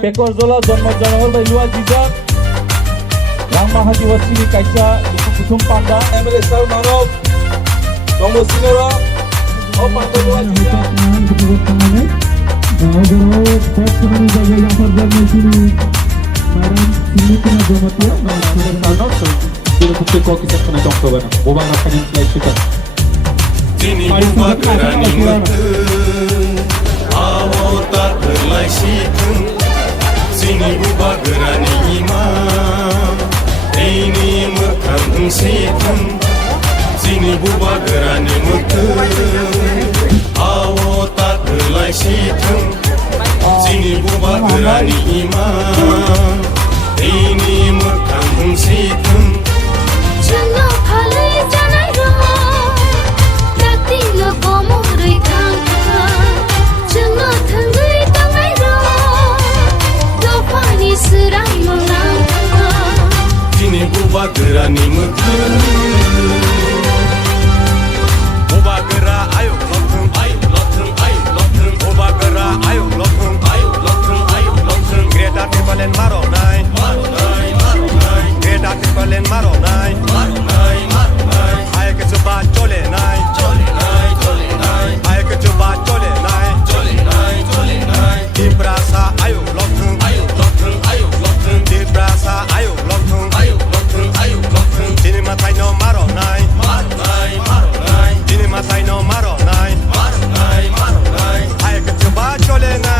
Pekuarjala Janmejoynagar by Luar Jijak Langma Hati Wasili Kaisa Kusum Panda MLA Sar Manov Tomo Sinora Panda Luar Jijak Bubagra Peninsula Chicken. Sini Bubagra ni mutun, awota terlai sikun. Sini Bubagra ni imam, ini mekam sikun. Sini Bubagra ni mutun, awota terlai sikun. Sini Bubagra ni imam, ini mekam sikun. चलो भले जाने रो लगती लोगों मोरे कांका चलो थंगे तंगे रो दो पानी सराय मलांका Sini Bubagra ni mutun, Bubagra ayo lotung, Bubagra ayo lotung, Greta Timbalen maronai, Greta Timbalen maronai, Ayo ke coba chole nai, Ayo ke coba chole nai, Di brasa ayo lotung, Di brasa ayo lotung, Sini matai no maronai, Sini matai no maronai, Ayo ke coba chole nai.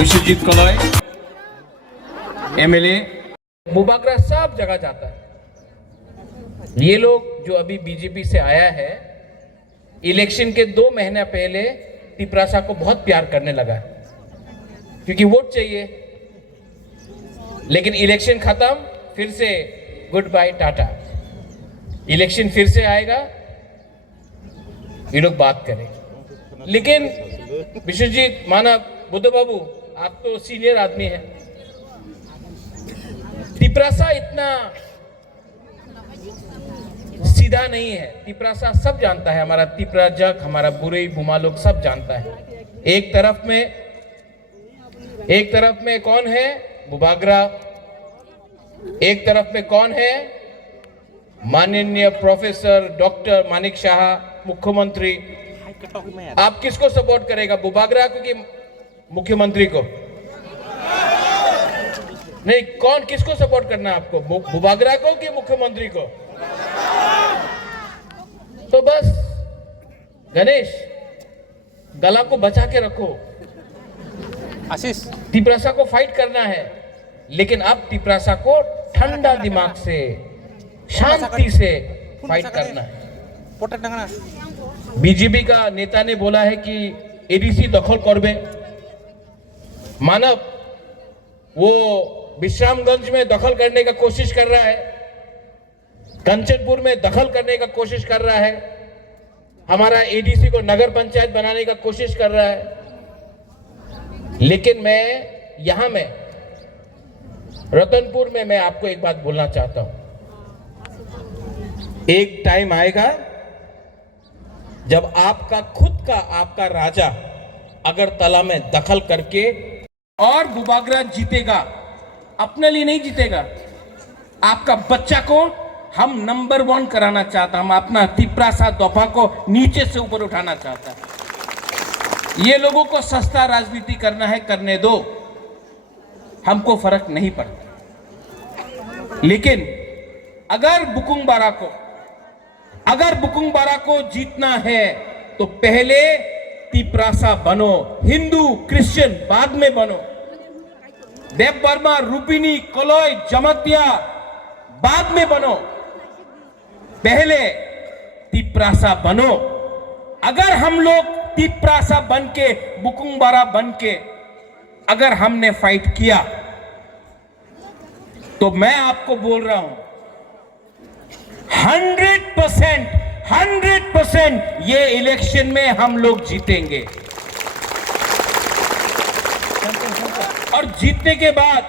Vishwajeet कलॉय MLA बुबाग्रा सब जगह जाता है। ये लोग जो अभी BJP से आया है, इलेक्शन के 2 महीने पहले तिपरासा को बहुत प्यार करने लगा है क्योंकि वोट चाहिए, लेकिन इलेक्शन खत्म फिर से गुड बाय टाटा। इलेक्शन फिर से आएगा, ये लोग बात करें। लेकिन विश्वजीत मानव बुद्ध बाबू, आप तो सीनियर आदमी हैं, तिपरासा इतना सीधा नहीं है। तिपरासा सब जानता है, हमारा तिपराजक, हमारा बुरई बुमा लोग सब जानता है। एक तरफ में कौन है? बुबाग्रा। एक तरफ में कौन है? माननीय प्रोफेसर डॉक्टर मानिक शाह, मुख्यमंत्री। आप किसको सपोर्ट करेगा, बुबाग्रा को कि मुख्यमंत्री को? नहीं, कौन किसको सपोर्ट करना है आपको, बुबाग्रा को कि मुख्यमंत्री को? तो बस गणेश, गला को बचा के रखो। आशीष, तिपरासा को फाइट करना है, लेकिन अब तिपरासा को ठंडा दिमाग से, शांति से फाइट करना है। बीजेपी का नेता ने बोला है कि एडीसी दखल करबे। मानव वो विश्रामगंज में दखल करने का कोशिश कर रहा है, कंचनपुर में दखल करने का कोशिश कर रहा है, हमारा एडीसी को नगर पंचायत बनाने का कोशिश कर रहा है। लेकिन मैं यहां में रतनपुर में मैं आपको एक बात बोलना चाहता हूं। एक टाइम आएगा जब आपका खुद का आपका राजा अगरतला में दखल करके और बुबाग्रा जीतेगा, अपने लिए नहीं जीतेगा, आपका बच्चा को हम नंबर 1 कराना चाहता, हम अपना तिपरासा दोफा को नीचे से ऊपर उठाना चाहता है। ये लोगों को सस्ता राजनीति करना है, करने दो, हमको फर्क नहीं पड़ता। लेकिन अगर बुकुंग बारा को जीतना है तो पहले तिपरासा बनो, हिंदू क्रिश्चियन बाद में बनो। देव वर्मा, रूपिनी, कलॉय, जमतिया बाद में बनो, पहले तिपरासा बनो। अगर हम लोग तिपरासा बन के, बुकुंग बारा बन के अगर हमने फाइट किया तो मैं आपको बोल रहा हूं 100% ये इलेक्शन में हम लोग जीतेंगे। और जीतने के बाद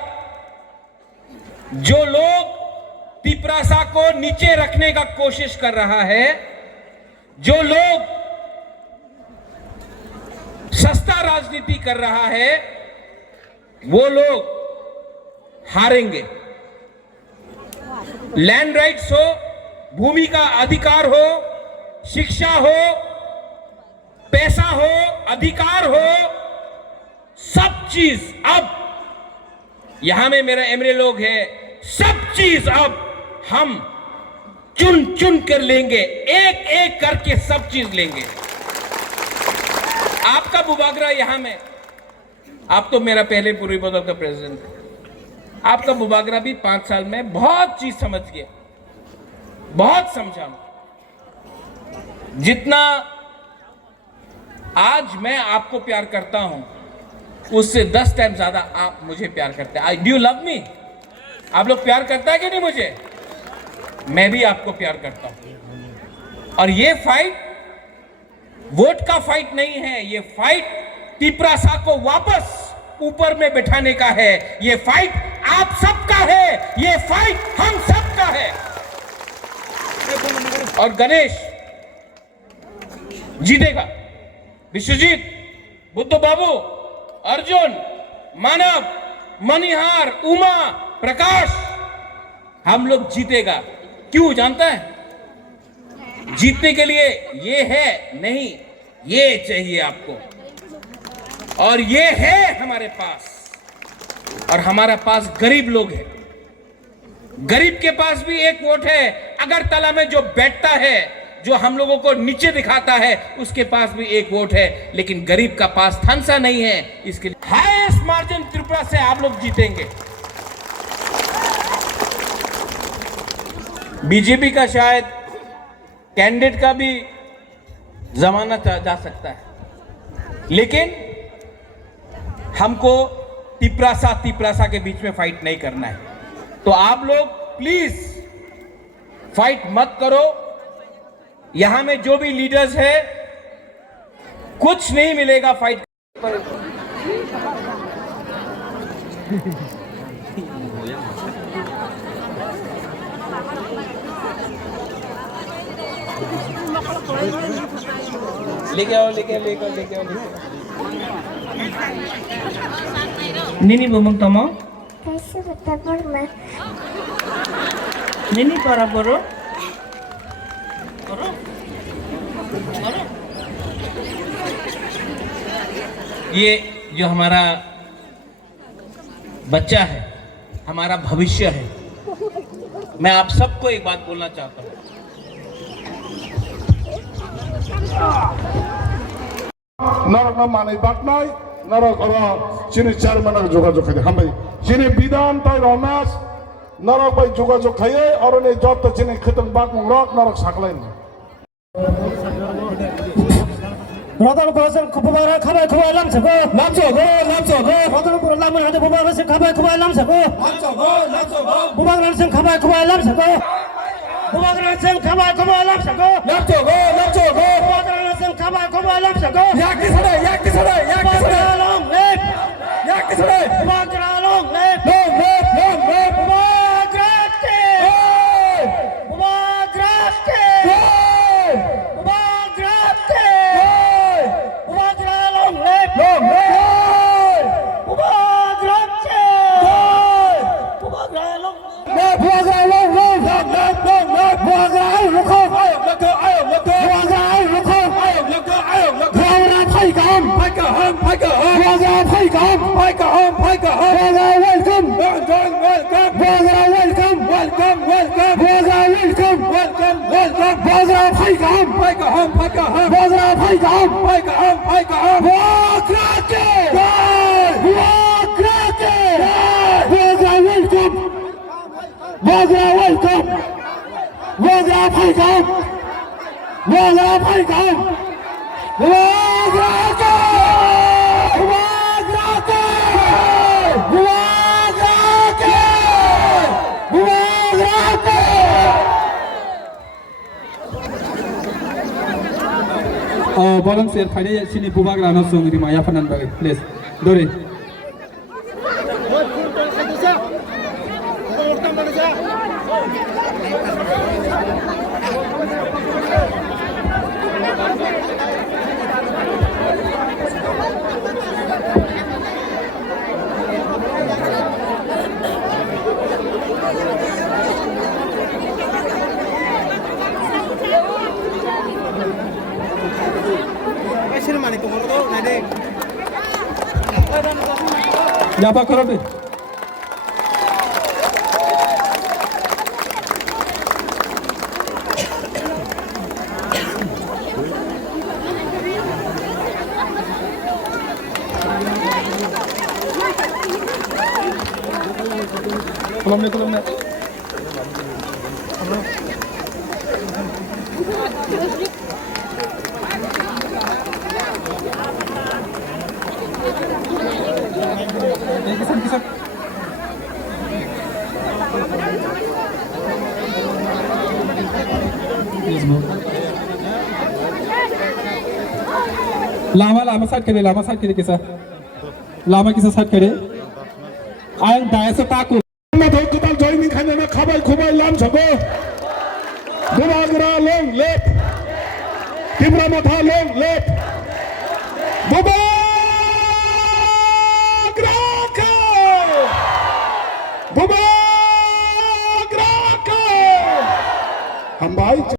जो लोग तिपरासा को नीचे रखने का कोशिश कर रहा है, जो लोग सस्ता राजनीति कर रहा है, वो लोग हारेंगे। लैंड राइट्स हो, भूमि का अधिकार हो, शिक्षा हो, पैसा हो, अधिकार हो, सब चीज अब यहां में मेरा एमएलए लोग हैं, सब चीज अब हम चुन चुन कर लेंगे, एक एक करके सब चीज लेंगे। आपका बुबागरा यहां में, आप तो मेरा पहले पूर्वी बदल का प्रेसिडेंट थे, आपका बुबागरा भी 5 साल में बहुत चीज समझ गया, बहुत समझा। जितना आज मैं आपको प्यार करता हूं, उससे 10 टाइम ज्यादा आप मुझे प्यार करते हैं। Do you love me? आप लोग प्यार करता है कि नहीं मुझे? मैं भी आपको प्यार करता हूं। और ये फाइट वोट का फाइट नहीं है, ये फाइट तिपरासा को वापस ऊपर में बैठाने का है। ये फाइट आप सबका है, ये फाइट हम सबका है। और गणेश जीतेगा, विश्वजीत, बुद्ध बाबू, अर्जुन, मानव, मनिहार, उमा, प्रकाश, हम लोग जीतेगा। क्यों जानता है? जीतने के लिए ये है नहीं, ये चाहिए आपको, और ये है हमारे पास। और हमारे पास गरीब लोग हैं, गरीब के पास भी एक वोट है। अगरतला में जो बैठता है, जो हम लोगों को नीचे दिखाता है, उसके पास भी एक वोट है, लेकिन गरीब का पास थनसा नहीं है। इसके लिए हाईएस्ट मार्जिन त्रिपुरा से आप लोग जीतेंगे। बीजेपी का शायद कैंडिडेट का भी जमाना जा सकता है, लेकिन हमको तिपरासा के बीच में फाइट नहीं करना है। तो आप लोग प्लीज फाइट मत करो। यहां में जो भी लीडर्स है, कुछ नहीं मिलेगा फाइट पर। लेके आओ। Nini bumang tamo? कैसे बता पर मैं Nini para boro? ये जो हमारा बच्चा है, हमारा भविष्य है। मैं आप सबको एक बात बोलना चाहता हूं। नरक माने बाटनाय नरक और चिनी चेयरमैन जोगाजोग खाई हम भाई चिनी विधान ताई रमेश नरक भाई जोगाजोग खाइए और ने जब तक चिनी खतम बात मंगरक नरक साकलाइन रतन परसन बुबाग्रा खाबाय खुबाय लामसखो रतन पर लामन हाते बुबाग्रा से खाबाय खुबाय लामसखो बुबाग्रा से खाबाय खुबाय लामसखो बुबाग्रा से खाबाय खुबाय लामसखो बुबाग्रा से खाबाय खुबाय लामसखो याकी सडे लोंग ले बुबाग्रा लोंग ले volunteer खाली सिनी बुबाग्रा न सोंग रिमा या फनन बागे प्लीज दोरे Yapa Korobe. Kolomnya. Kisah. Lama saat kiri kisah. Lama kisah saat kiri. Ang daya sa taku. Kita joining kanina khabay khubay Lamsokha. Bubagra long left. Timra matha long left. Bubagra. Hambai